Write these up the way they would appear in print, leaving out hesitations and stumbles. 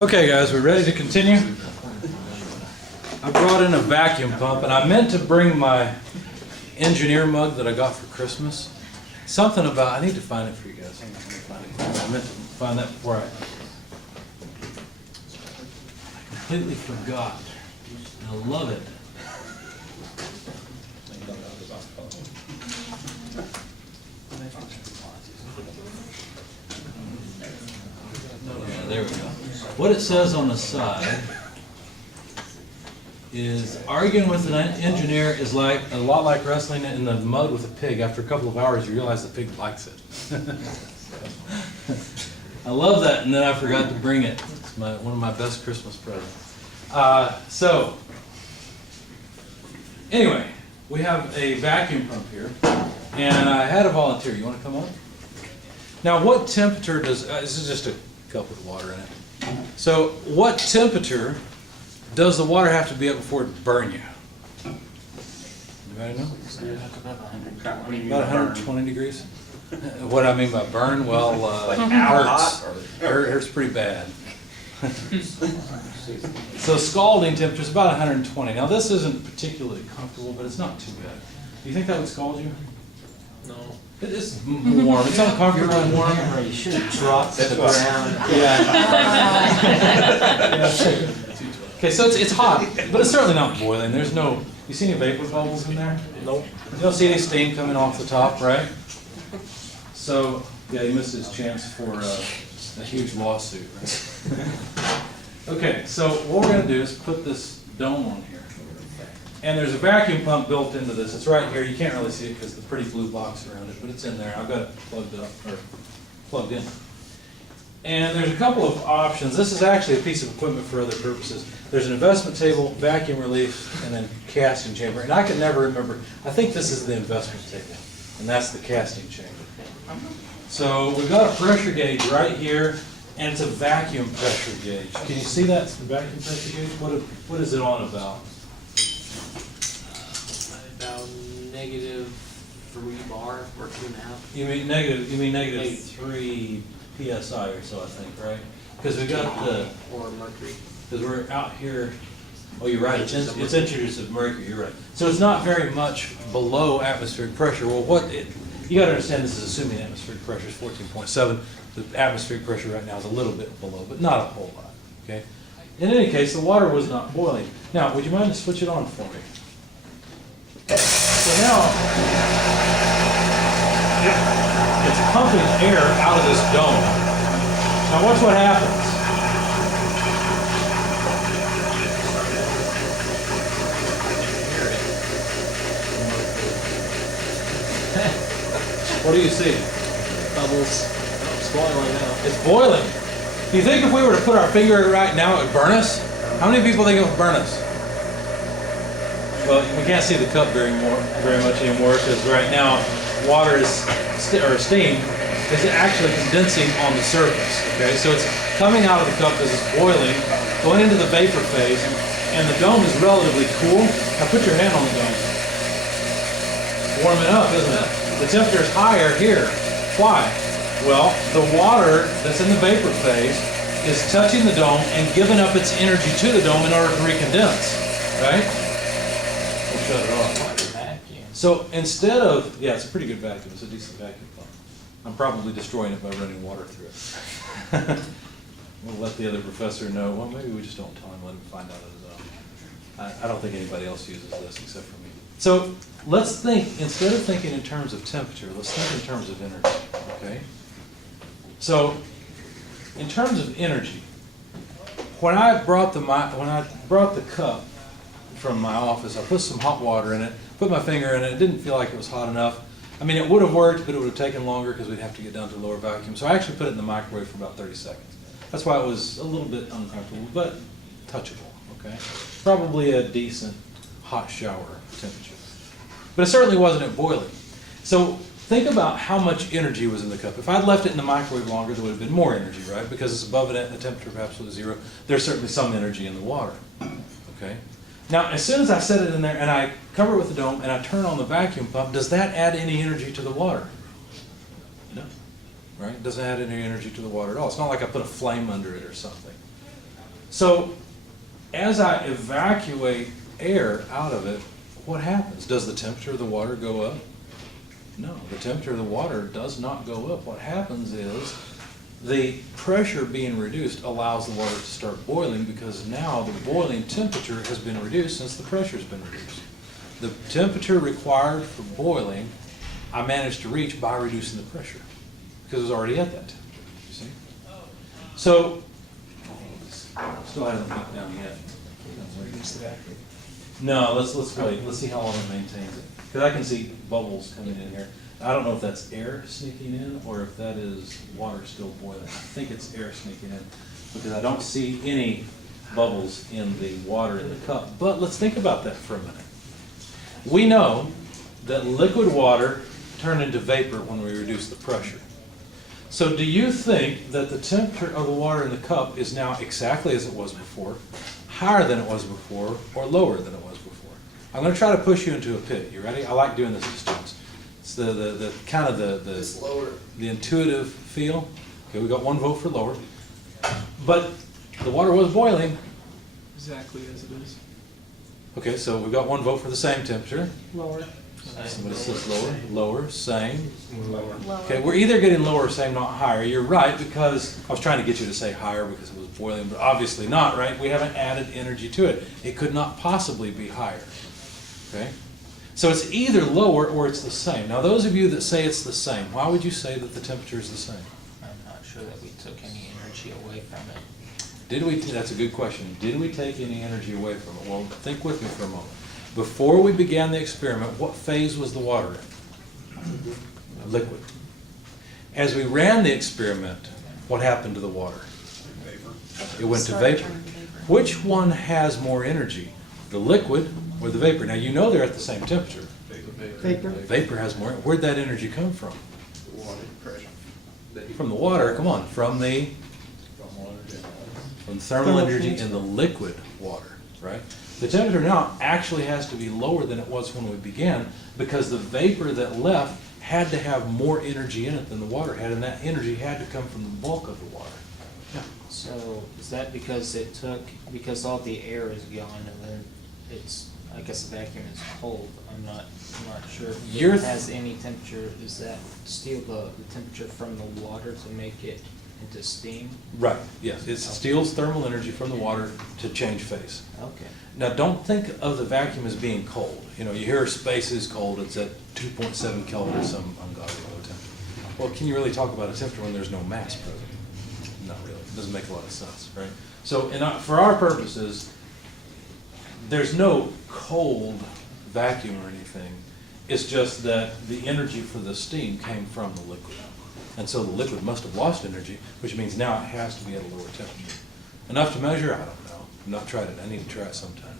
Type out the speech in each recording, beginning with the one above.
Okay guys, we're ready to continue. I brought in a vacuum pump and I meant to bring my engineer mug that I got for Christmas. Something about, I need to find it for you guys. Hang on, let me find it. I meant to find that before I completely forgot. I love it. Yeah, there we go. What it says on the side is arguing with an engineer is like a lot like wrestling in the mud with a pig. After a couple of hours, you realize the pig likes it. I love that, and then I forgot to bring it. It's one of my best Christmas presents. So, anyway, we have a vacuum pump here, and I had a volunteer. You want to come up? Now, what temperature does? This is just a cup with water in it. So, what temperature does the water have to be at before it burn you? Anybody know? About 120 degrees. What I mean by burn? Well, hurts. Hurts pretty bad. So scalding temperature is about 120. Now this isn't particularly comfortable, but it's not too bad. Do you think that would scald you? No. It's warm. It's uncomfortable and warm. You should have dropped to the ground. Yeah. Okay, so it's hot, but it's certainly not boiling. There's no. You see any vapor bubbles in there? Nope. You don't see any steam coming off the top, right? So yeah, he missed his chance for a huge lawsuit. Right? Okay, so what we're going to do is put this dome on here. And there's a vacuum pump built into this. It's right here. You can't really see it because the pretty blue box around it, but it's in there. I've got it plugged up, or plugged in. And there's a couple of options. This is actually a piece of equipment for other purposes. There's an investment table, vacuum relief, and then casting chamber. And I can never remember. I think this is the investment table, and that's the casting chamber. So we've got a pressure gauge right here, and it's a vacuum pressure gauge. Can you see that's the vacuum pressure gauge? What is it on about? About -3 bar or 2.5. You mean negative 3 psi or so, I think, right? Because we got the, or mercury. because we're out here. Oh, you're right. It's inches of mercury. You're right. So it's not very much below atmospheric pressure. Well, you got to understand this is assuming atmospheric pressure is 14.7. The atmospheric pressure right now is a little bit below, but not a whole lot. Okay. In any case, the water was not boiling. Now, would you mind to switch it on for me? So now it's pumping air out of this dome. Now watch what happens. What do you see? Bubbles. It's boiling now. It's boiling. Do you think if we were to put our finger right now, it would burn us? How many people think it would burn us? Well, we can't see the cup very much anymore because right now water is steam is actually condensing on the surface. Okay, so it's coming out of the cup as it's boiling, going into the vapor phase, and the dome is relatively cool. Now put your hand on the dome. Warming up, isn't it? The temperature is higher here. Why? Well, the water that's in the vapor phase is touching the dome and giving up its energy to the dome in order to recondense. Right? We'll shut it off. Vacuum. So instead of, yeah, it's a pretty good vacuum. It's a decent vacuum pump. I'm probably destroying it by running water through it. We'll let the other professor know. Well, maybe we just don't tell him, let him find out on his own. I don't think anybody else uses this except for me. So let's think, instead of thinking in terms of temperature, let's think in terms of energy, okay? So in terms of energy, when I brought the cup from my office, I put some hot water in it, put my finger in it, it didn't feel like it was hot enough. I mean, it would have worked, but it would have taken longer because we'd have to get down to lower vacuum. So I actually put it in the microwave for about 30 seconds. That's why it was a little bit uncomfortable, but touchable, okay? Probably a decent hot shower temperature. But it certainly wasn't at boiling. So think about how much energy was in the cup. If I'd left it in the microwave longer, there would have been more energy, right? Because it's above it at a temperature of absolute zero. There's certainly some energy in the water, okay? Now, as soon as I set it in there and I cover it with the dome and I turn on the vacuum pump, does that add any energy to the water? No, right? It doesn't add any energy to the water at all. It's not like I put a flame under it or something. So as I evacuate air out of it, what happens? Does the temperature of the water go up? No, the temperature of the water does not go up. What happens is the pressure being reduced allows the water to start boiling, because now the boiling temperature has been reduced since the pressure has been reduced. The temperature required for boiling, I managed to reach by reducing the pressure, because it was already at that temperature, you see? So, still hasn't went down yet. Reduce the vacuum. No, let's wait. Let's see how long it maintains it. Because I can see bubbles coming in here. I don't know if that's air sneaking in or if that is water still boiling. I think it's air sneaking in because I don't see any bubbles in the water in the cup. But let's think about that for a minute. We know that liquid water turned into vapor when we reduce the pressure. So do you think that the temperature of the water in the cup is now exactly as it was before, higher than it was before, or lower than it was before? I'm going to try to push you into a pit. You ready? I like doing this with students. It's the kind of It's lower. the intuitive feel. Okay, we got one vote for lower. But the water was boiling. Exactly as it is. Okay, so we've got one vote for the same temperature. Lower. Somebody says lower, lower, same. Lower. Okay, we're either getting lower, same, not higher. You're right, because I was trying to get you to say higher because it was boiling, but obviously not, right? We haven't added energy to it. It could not possibly be higher. Okay? So it's either lower or it's the same. Now, those of you that say it's the same, why would you say that the temperature is the same? I'm not sure that we took any energy away from it. Did we? That's a good question. Did we take any energy away from it? Well, think with me for a moment. Before we began the experiment, what phase was the water in? Liquid. As we ran the experiment, what happened to the water? It went to vapor. Which one has more energy, the liquid or the vapor? Now, you know they're at the same temperature. Vapor. Vapor has more. Where'd that energy come from? Water pressure. From the water. Come on. From the thermal energy in the liquid water, right? The temperature now actually has to be lower than it was when we began, because the vapor that left had to have more energy in it than the water had, and that energy had to come from the bulk of the water. Yeah. So is that because all the air is gone and then it's, I guess the vacuum is cold? I'm not sure if You're it has any temperature. Is that steal the temperature from the water to make it into steam? Right, yes. It steals thermal energy from the water to change phase. Okay. Now, don't think of the vacuum as being cold. You know, you hear space is cold, it's at 2.7 Kelvin or some ungodly low temperature. Well, can you really talk about a temperature when there's no mass present? Not really. It doesn't make a lot of sense, right? So for our purposes, there's no cold vacuum or anything. It's just that the energy for the steam came from the liquid. And so the liquid must have lost energy, which means now it has to be at a lower temperature. Enough to measure? I don't know. I've not tried it. I need to try it sometime.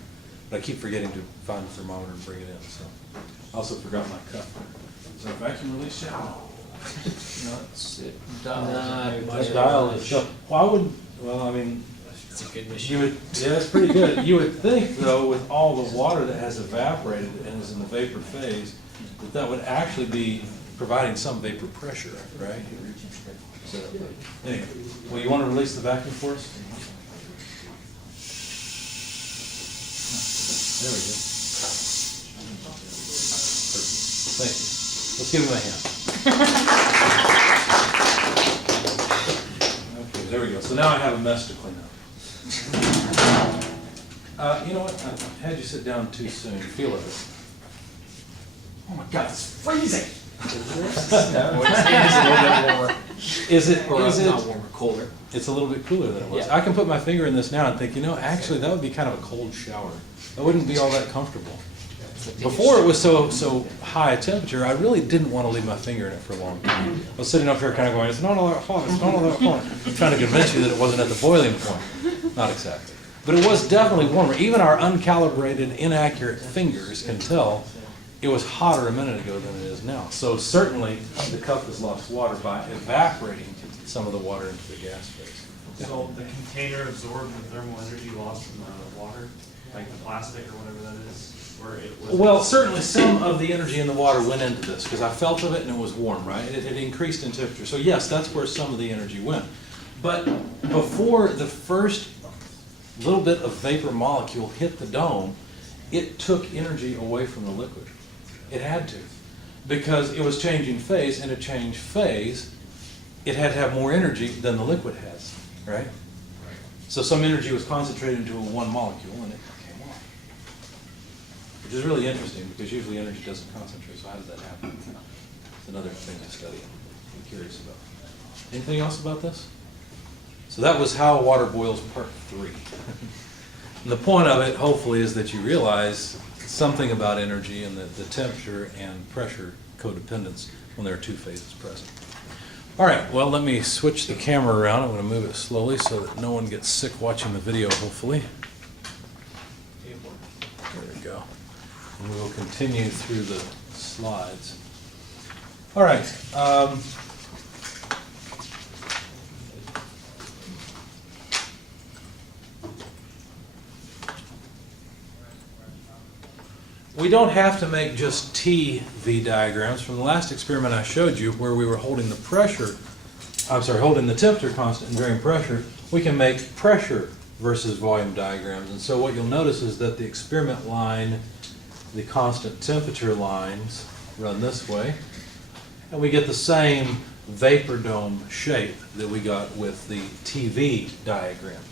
But I keep forgetting to find the thermometer and bring it in, so. I also forgot my cup. Is our vacuum release yet? No, it's Not My dial is shut. Why would, well, I mean, It's a good you machine. would, yeah, it's pretty good. You would think, though, with all the water that has evaporated and is in the vapor phase, that would actually be providing some vapor pressure, right? So, anyway, well, you want to release the vacuum for us? There we go. Thank you. Let's give him a hand. Okay, there we go. So now I have a mess to clean up. You know what? I had you sit down too soon. Feel it. Oh my God, it's freezing. Is it? Or Is not it? warmer, colder. It's a little bit cooler than it was. Yeah. I can put my finger in this now and think, you know, actually that would be kind of a cold shower. That wouldn't be all that comfortable. Before it was so high a temperature, I really didn't want to leave my finger in it for a long time. I was sitting up here kind of going, it's not all that hot, it's not all that hot. I'm trying to convince you that it wasn't at the boiling point. Not exactly. But it was definitely warmer. Even our uncalibrated, inaccurate fingers can tell it was hotter a minute ago than it is now. So certainly the cup has lost water by evaporating some of the water into the gas phase. So the container absorbed the thermal energy lost from the water, like the plastic or whatever that is, or it was? Well, certainly some of the energy in the water went into this, because I felt of it and it was warm, right? It increased in temperature. So yes, that's where some of the energy went. But before the first little bit of vapor molecule hit the dome, it took energy away from the liquid. It had to, because it was changing phase, and to change phase, it had to have more energy than the liquid has, right? So some energy was concentrated into one molecule, and it came off. Which is really interesting, because usually energy doesn't concentrate, so how does that happen? It's another thing to study and be curious about. Anything else about this? So that was how water boils part 3. And the point of it, hopefully, is that you realize something about energy and the temperature and pressure codependence when there are two phases present. All right, well, let me switch the camera around. I'm going to move it slowly so that no one gets sick watching the video, hopefully. There we go. And we will continue through the slides. All right. We don't have to make just TV diagrams. From the last experiment I showed you, where we were holding the holding the temperature constant and varying pressure, we can make pressure versus volume diagrams. And so what you'll notice is that the experiment line, the constant temperature lines run this way, and we get the same vapor dome shape that we got with the TV diagram.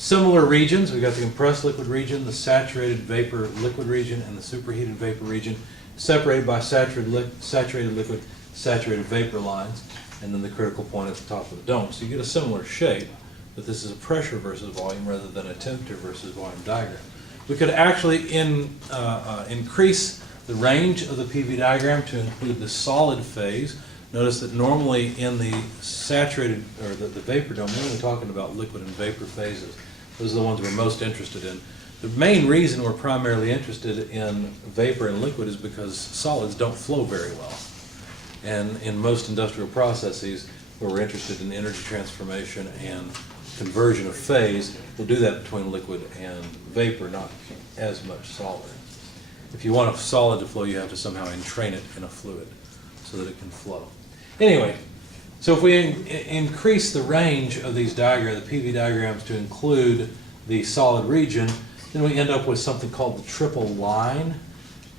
Similar regions, we've got the compressed liquid region, the saturated vapor liquid region, and the superheated vapor region, separated by saturated liquid, saturated vapor lines, and then the critical point at the top of the dome. So you get a similar shape, but this is a pressure versus volume rather than a temperature versus volume diagram. We could actually increase the range of the PV diagram to include the solid phase. Notice that normally in the saturated, or the vapor dome, we're only talking about liquid and vapor phases. Those are the ones we're most interested in. The main reason we're primarily interested in vapor and liquid is because solids don't flow very well. And in most industrial processes where we're interested in energy transformation and conversion of phase, we'll do that between liquid and vapor, not as much solid. If you want a solid to flow, you have to somehow entrain it in a fluid so that it can flow. Anyway, so if we increase the range of these diagrams, the PV diagrams, to include the solid region, then we end up with something called the triple line.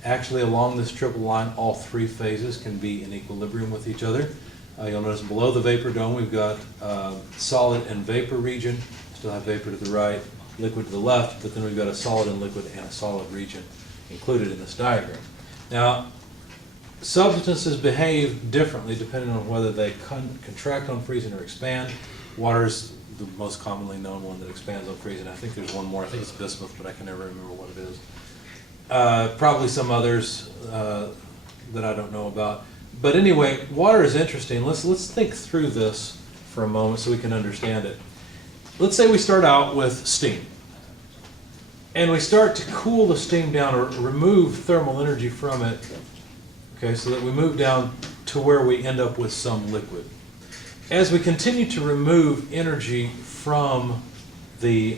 Actually, along this triple line, all three phases can be in equilibrium with each other. You'll notice below the vapor dome, we've got solid and vapor region. Still have vapor to the right, liquid to the left, but then we've got a solid and liquid and a solid region included in this diagram. Now, substances behave differently depending on whether they contract on freezing or expand. Water is the most commonly known one that expands on freezing. I think there's one more. I think it's bismuth, but I can never remember what it is. Probably some others that I don't know about. But anyway, water is interesting. Let's think through this for a moment so we can understand it. Let's say we start out with steam. And we start to cool the steam down or remove thermal energy from it. Okay, so that we move down to where we end up with some liquid. As we continue to remove energy from the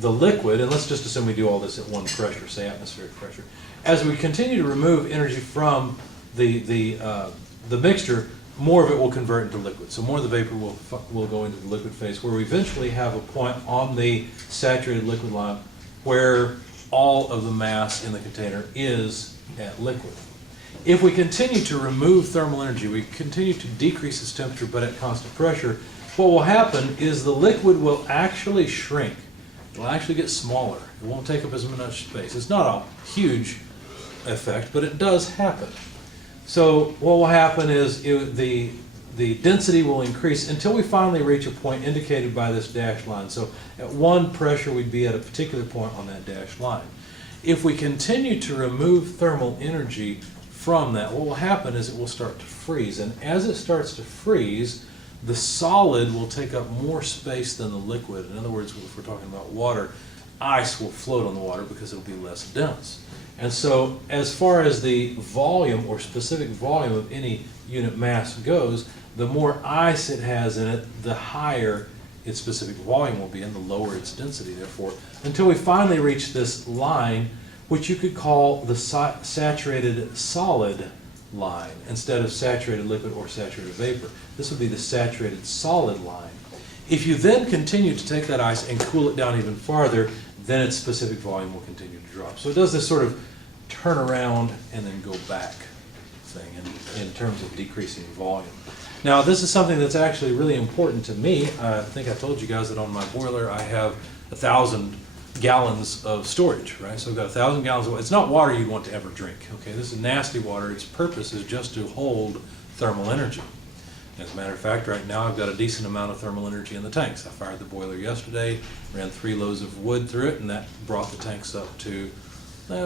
liquid, and let's just assume we do all this at one pressure, say atmospheric pressure. As we continue to remove energy from the mixture, more of it will convert into liquid. So more of the vapor will go into the liquid phase, where we eventually have a point on the saturated liquid line where all of the mass in the container is at liquid. If we continue to remove thermal energy, we continue to decrease its temperature but at constant pressure, what will happen is the liquid will actually shrink. It will actually get smaller. It won't take up as much space. It's not a huge effect, but it does happen. So what will happen is the density will increase until we finally reach a point indicated by this dashed line. So at one pressure, we'd be at a particular point on that dashed line. If we continue to remove thermal energy from that, what will happen is it will start to freeze. And as it starts to freeze, the solid will take up more space than the liquid. In other words, if we're talking about water, ice will float on the water because it'll be less dense. And so as far as the volume or specific volume of any unit mass goes, the more ice it has in it, the higher its specific volume will be and the lower its density, therefore, until we finally reach this line, which you could call the saturated solid line instead of saturated liquid or saturated vapor. This would be the saturated solid line. If you then continue to take that ice and cool it down even farther, then its specific volume will continue to drop. So it does this sort of turn around and then go back thing in terms of decreasing volume. Now, this is something that's actually really important to me. I think I told you guys that on my boiler I have 1,000 gallons of storage, right? So I've got 1,000 gallons of water. It's not water you'd want to ever drink, okay? This is nasty water. Its purpose is just to hold thermal energy. As a matter of fact, right now I've got a decent amount of thermal energy in the tanks. I fired the boiler yesterday, ran 3 loads of wood through it, and that brought the tanks up to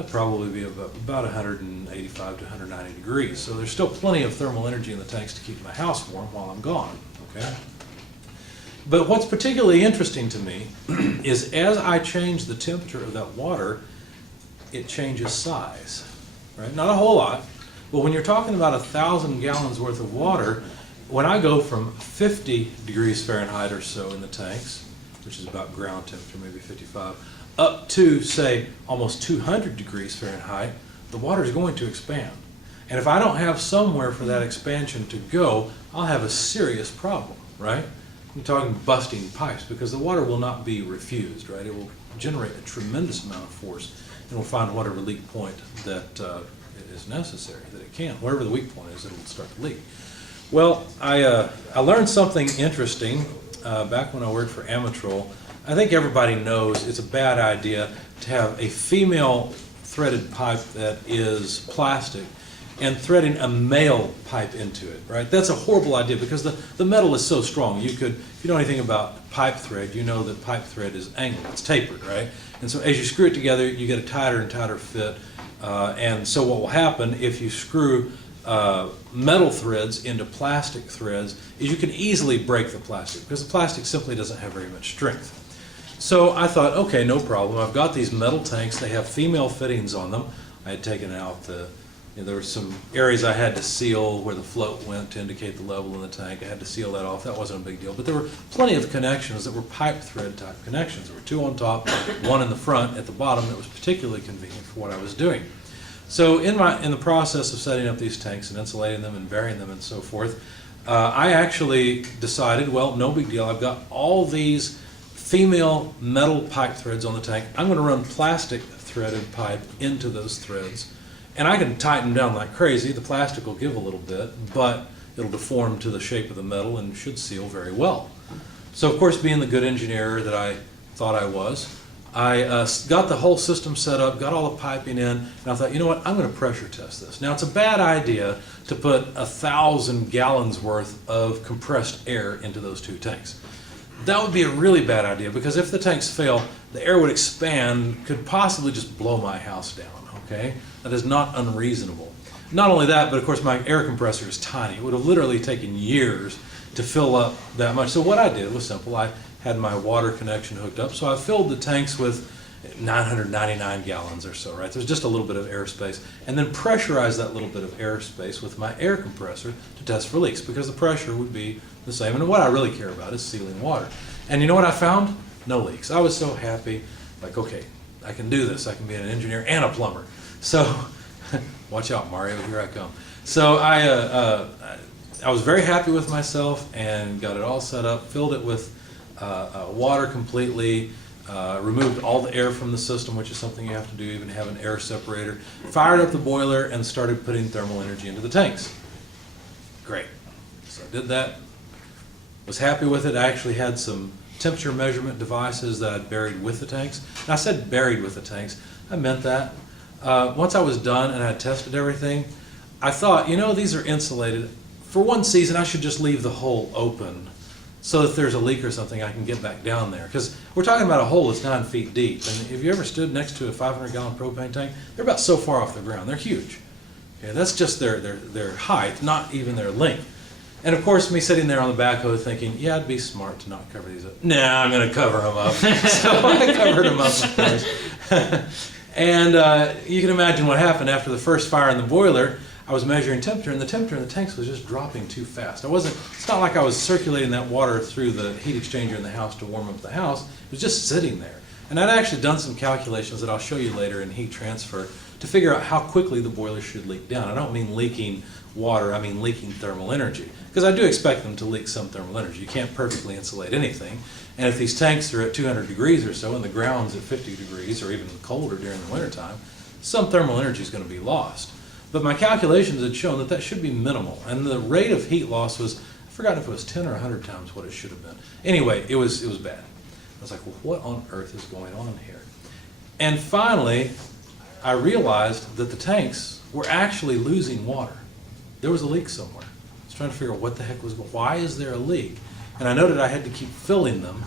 probably be about 185 to 190 degrees. So there's still plenty of thermal energy in the tanks to keep my house warm while I'm gone, okay? But what's particularly interesting to me is as I change the temperature of that water, it changes size, right? Not a whole lot, but when you're talking about 1,000 gallons worth of water, when I go from 50 degrees Fahrenheit or so in the tanks, which is about ground temperature, maybe 55, up to, say, almost 200 degrees Fahrenheit, the water is going to expand. And if I don't have somewhere for that expansion to go, I'll have a serious problem, right? I'm talking busting pipes, because the water will not be refused, right? It will generate a tremendous amount of force, and will find whatever leak point that is necessary, that it can. Whatever the weak point is, it will start to leak. Well, I learned something interesting back when I worked for Amatrol. I think everybody knows it's a bad idea to have a female threaded pipe that is plastic and threading a male pipe into it, right? That's a horrible idea because the metal is so strong. You could, if you know anything about pipe thread, you know that pipe thread is angled, it's tapered, right? And so as you screw it together, you get a tighter and tighter fit. And so what will happen if you screw metal threads into plastic threads is you can easily break the plastic because the plastic simply doesn't have very much strength. So I thought, okay, no problem. I've got these metal tanks. They have female fittings on them. I had taken out there were some areas I had to seal where the float went to indicate the level in the tank. I had to seal that off. That wasn't a big deal. But there were plenty of connections that were pipe thread type connections. There were 2 on top, 1 in the front at the bottom that was particularly convenient for what I was doing. So in the process of setting up these tanks and insulating them and burying them and so forth, I actually decided, well, no big deal. I've got all these female metal pipe threads on the tank. I'm going to run plastic threaded pipe into those threads. And I can tighten them down like crazy. The plastic will give a little bit, but it'll deform to the shape of the metal and should seal very well. So of course, being the good engineer that I thought I was, I got the whole system set up, got all the piping in, and I thought, you know what, I'm going to pressure test this. Now, it's a bad idea to put 1,000 gallons worth of compressed air into those 2 tanks. That would be a really bad idea because if the tanks fail, the air would expand, could possibly just blow my house down, okay? That is not unreasonable. Not only that, but of course my air compressor is tiny. It would have literally taken years to fill up that much. So what I did was simple. I had my water connection hooked up, so I filled the tanks with 999 gallons or so, right? There's just a little bit of airspace, and then pressurized that little bit of airspace with my air compressor to test for leaks because the pressure would be the same. And what I really care about is sealing water. And you know what I found? No leaks. I was so happy, like, okay, I can do this. I can be an engineer and a plumber. So, watch out, Mario, here I come. So I was very happy with myself and got it all set up, filled it with water completely, removed all the air from the system, which is something you have to do, even have an air separator, fired up the boiler, and started putting thermal energy into the tanks. Great. So I did that, was happy with it. I actually had some temperature measurement devices that I'd buried with the tanks. And I said buried with the tanks. I meant that. Once I was done and I had tested everything, I thought, you know, these are insulated. For one season, I should just leave the hole open so if there's a leak or something, I can get back down there. Because we're talking about a hole that's 9 feet deep. And if you ever stood next to a 500-gallon propane tank, they're about so far off the ground. They're huge. Okay, that's just their height, not even their length. And of course, me sitting there on the backhoe thinking, yeah, it'd be smart to not cover these up. Nah, I'm going to cover them up. So I covered them up, of course. And you can imagine what happened after the first fire in the boiler. I was measuring temperature, and the temperature in the tanks was just dropping too fast. It's not like I was circulating that water through the heat exchanger in the house to warm up the house. It was just sitting there. And I'd actually done some calculations that I'll show you later in heat transfer to figure out how quickly the boiler should leak down. I don't mean leaking water, I mean leaking thermal energy. Because I do expect them to leak some thermal energy. You can't perfectly insulate anything. And if these tanks are at 200 degrees or so and the ground's at 50 degrees or even colder during the wintertime, some thermal energy is going to be lost. But my calculations had shown that that should be minimal. And the rate of heat loss was, I forgot if it was 10 or 100 times what it should have been. Anyway, it was bad. I was like, well, what on earth is going on here? And finally, I realized that the tanks were actually losing water. There was a leak somewhere. I was trying to figure out what the heck was going on. Why is there a leak? And I noted I had to keep filling them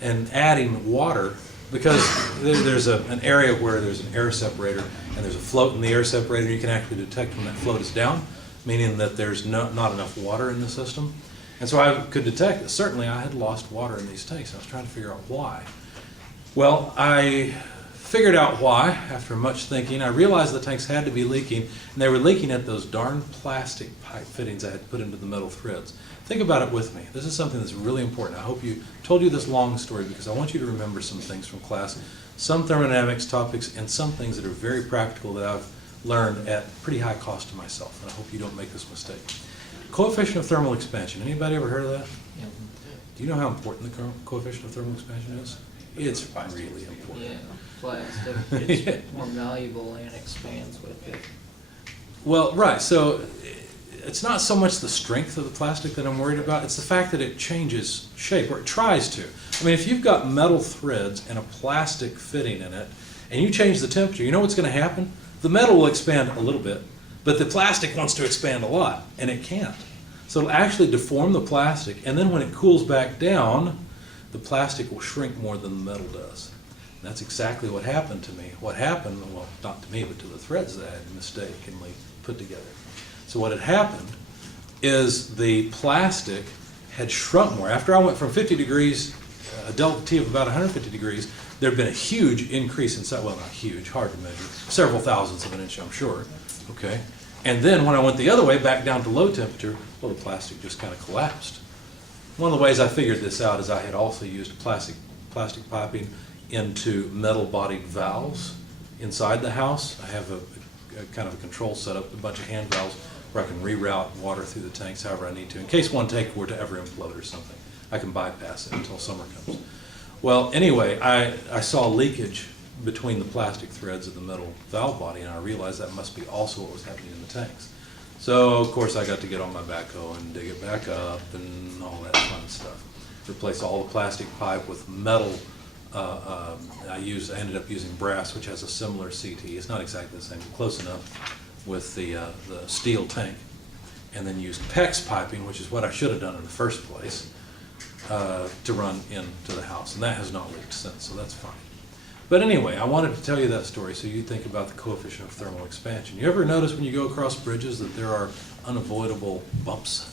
and adding water because there's an area where there's an air separator and there's a float in the air separator. You can actually detect when that float is down, meaning that there's not enough water in the system. And so I could detect that certainly I had lost water in these tanks. I was trying to figure out why. Well, I figured out why after much thinking. I realized the tanks had to be leaking, and they were leaking at those darn plastic pipe fittings I had put into the metal threads. Think about it with me. This is something that's really important. I told you this long story because I want you to remember some things from class, some thermodynamics topics, and some things that are very practical that I've learned at pretty high cost to myself, and I hope you don't make this mistake. Coefficient of thermal expansion. Anybody ever heard of that? Yeah. Do you know how important the coefficient of thermal expansion is? It's really important. Yeah, plastic, it's more malleable and expands with it. Well, right, so it's not so much the strength of the plastic that I'm worried about, it's the fact that it changes shape, or it tries to. I mean, if you've got metal threads and a plastic fitting in it, and you change the temperature, you know what's going to happen? The metal will expand a little bit, but the plastic wants to expand a lot, and it can't. So it'll actually deform the plastic, and then when it cools back down, the plastic will shrink more than the metal does. And that's exactly what happened to me. What happened, well, not to me, but to the threads that I had mistakenly put together. So what had happened is the plastic had shrunk more. After I went from 50 degrees, a delta T of about 150 degrees, there had been a huge increase in size. Well, not huge, hard to measure, several thousandths of an inch, I'm sure. Okay. And then when I went the other way, back down to low temperature, well, the plastic just kind of collapsed. One of the ways I figured this out is I had also used plastic piping into metal-bodied valves inside the house. I have a kind of a control setup, a bunch of hand valves where I can reroute water through the tanks however I need to. In case one tank were to ever implode or something, I can bypass it until summer comes. Well, anyway, I saw leakage between the plastic threads of the metal valve body, and I realized that must be also what was happening in the tanks. So, of course, I got to get on my backhoe and dig it back up and all that fun stuff. Replace all the plastic pipe with metal. I ended up using brass, which has a similar CT. It's not exactly the same, but close enough with the steel tank. And then used PEX piping, which is what I should have done in the first place, to run into the house. And that has not leaked since, so that's fine. But anyway, I wanted to tell you that story so you think about the coefficient of thermal expansion. You ever notice when you go across bridges that there are unavoidable bumps,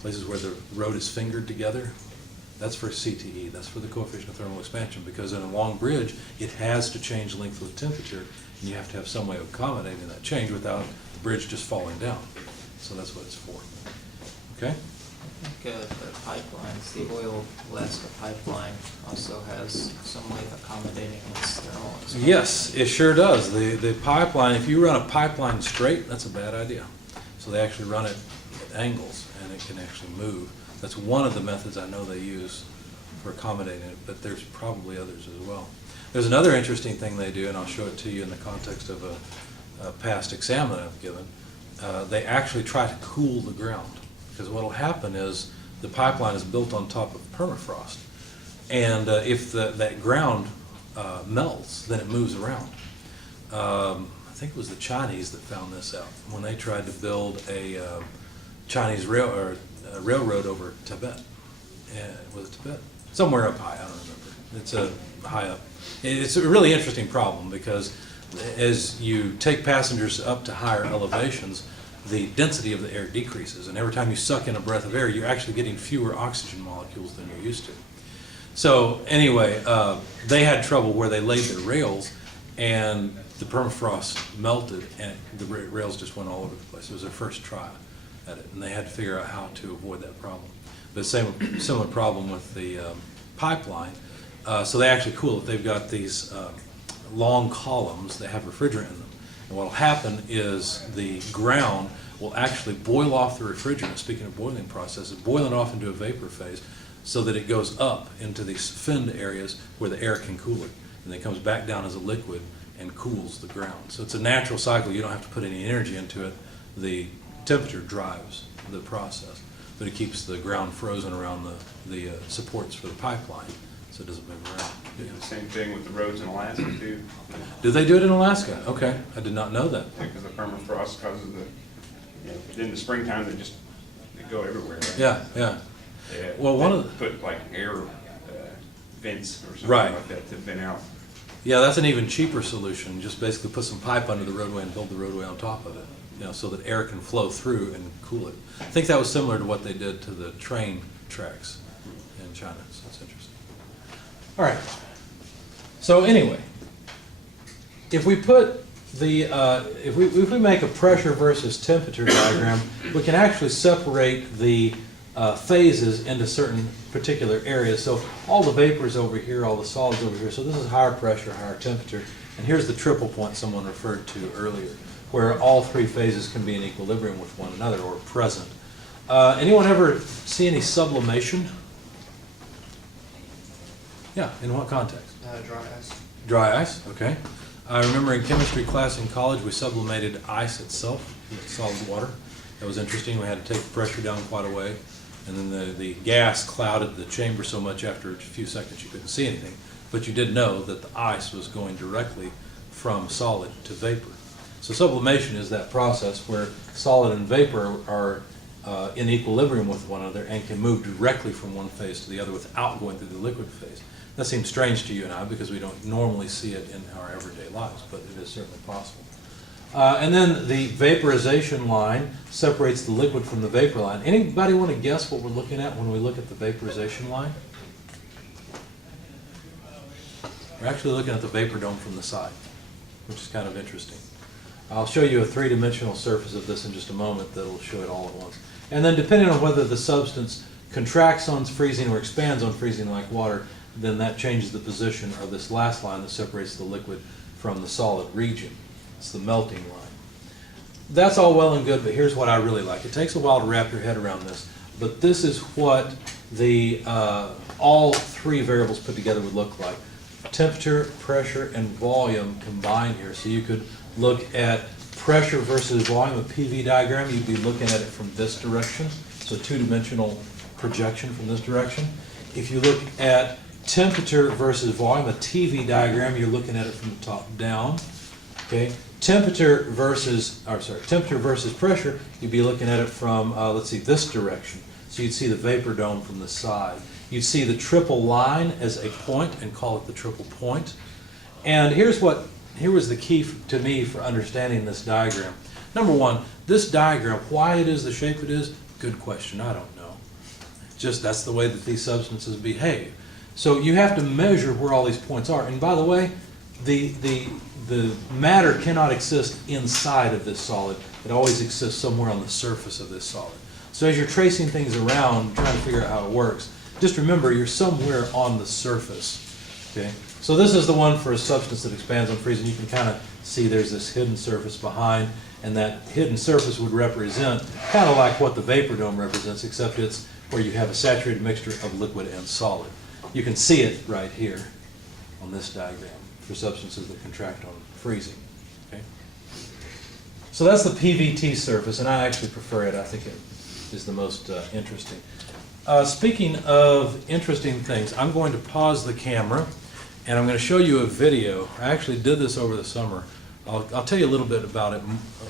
places where the road is fingered together? That's for CTE, that's for the coefficient of thermal expansion, because in a long bridge, it has to change length with temperature, and you have to have some way of accommodating that change without the bridge just falling down. So that's what it's for. Okay? I think the pipelines, the oil Alaska pipeline also has some way of accommodating its thermal expansion. Yes, it sure does. The pipeline, if you run a pipeline straight, that's a bad idea. So they actually run it at angles, and it can actually move. That's one of the methods I know they use for accommodating it, but there's probably others as well. There's another interesting thing they do, and I'll show it to you in the context of a past exam that I've given. They actually try to cool the ground, because what will happen is the pipeline is built on top of permafrost, and if that ground melts, then it moves around. I think it was the Chinese that found this out when they tried to build a Chinese railroad over Tibet. Was it Tibet? Somewhere up high, I don't remember. It's high up. It's a really interesting problem because as you take passengers up to higher elevations, the density of the air decreases, and every time you suck in a breath of air, you're actually getting fewer oxygen molecules than you're used to. So anyway, they had trouble where they laid their rails, and the permafrost melted, and the rails just went all over the place. It was their first try at it, and they had to figure out how to avoid that problem. But similar problem with the pipeline. So they actually cool it. They've got these long columns that have refrigerant in them. And what will happen is the ground will actually boil off the refrigerant, speaking of boiling processes, boil it off into a vapor phase so that it goes up into these finned areas where the air can cool it. And then it comes back down as a liquid and cools the ground. So it's a natural cycle. You don't have to put any energy into it. The temperature drives the process, but it keeps the ground frozen around the supports for the pipeline, so it doesn't move around. Do the same thing with the roads in Alaska too. Do they do it in Alaska? Okay, I did not know that. Because the permafrost causes in the springtime, they go everywhere. Right? Yeah, yeah. They, Well, one of put like air vents or something Right. like that to vent out. Yeah, that's an even cheaper solution. Just basically put some pipe under the roadway and build the roadway on top of it, so that air can flow through and cool it. I think that was similar to what they did to the train tracks in China, so that's interesting. All right. So anyway, if we put the, if we make a pressure versus temperature diagram, we can actually separate the phases into certain particular areas. So all the vapors over here, all the solids over here. So this is higher pressure, higher temperature. And here's the triple point someone referred to earlier, where all three phases can be in equilibrium with one another or present. Anyone ever see any sublimation? Yeah, in what context? Dry ice. Dry ice, okay. I remember in chemistry class in college, we sublimated ice itself with solid water. That was interesting. We had to take the pressure down quite a way. And then the gas clouded the chamber so much after a few seconds you couldn't see anything. But you did know that the ice was going directly from solid to vapor. So sublimation is that process where solid and vapor are in equilibrium with one another and can move directly from one phase to the other without going through the liquid phase. That seems strange to you and I because we don't normally see it in our everyday lives, but it is certainly possible. And then the vaporization line separates the liquid from the vapor line. Anybody want to guess what we're looking at when we look at the vaporization line? We're actually looking at the vapor dome from the side, which is kind of interesting. I'll show you a three-dimensional surface of this in just a moment that will show it all at once. And then depending on whether the substance contracts on freezing or expands on freezing like water, then that changes the position of this last line that separates the liquid from the solid region. It's the melting line. That's all well and good, but here's what I really like. It takes a while to wrap your head around this, but this is what the all three variables put together would look like. Temperature, pressure, and volume combined here. So you could look at pressure versus volume, a PV diagram. You'd be looking at it from this direction, so two-dimensional projection from this direction. If you look at temperature versus volume, a TV diagram, you're looking at it from the top down. Okay, temperature versus pressure, you'd be looking at it from, let's see, this direction. So you'd see the vapor dome from the side. You'd see the triple line as a point and call it the triple point. And here was the key to me for understanding this diagram. Number one, this diagram, why it is the shape it is, good question, I don't know. Just that's the way that these substances behave. So you have to measure where all these points are. And by the way, the matter cannot exist inside of this solid. It always exists somewhere on the surface of this solid. So as you're tracing things around, trying to figure out how it works, just remember you're somewhere on the surface. Okay? So this is the one for a substance that expands on freezing. You can kind of see there's this hidden surface behind, and that hidden surface would represent kind of like what the vapor dome represents, except it's where you have a saturated mixture of liquid and solid. You can see it right here on this diagram for substances that contract on freezing. Okay? So that's the PVT surface, and I actually prefer it. I think it is the most interesting. Speaking of interesting things, I'm going to pause the camera, and I'm going to show you a video. I actually did this over the summer. I'll tell you a little bit about it,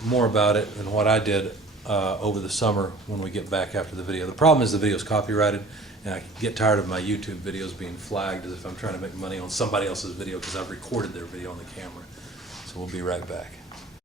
more about it than what I did over the summer when we get back after the video. The problem is the video is copyrighted, and I get tired of my YouTube videos being flagged as if I'm trying to make money on somebody else's video because I've recorded their video on the camera. So we'll be right back.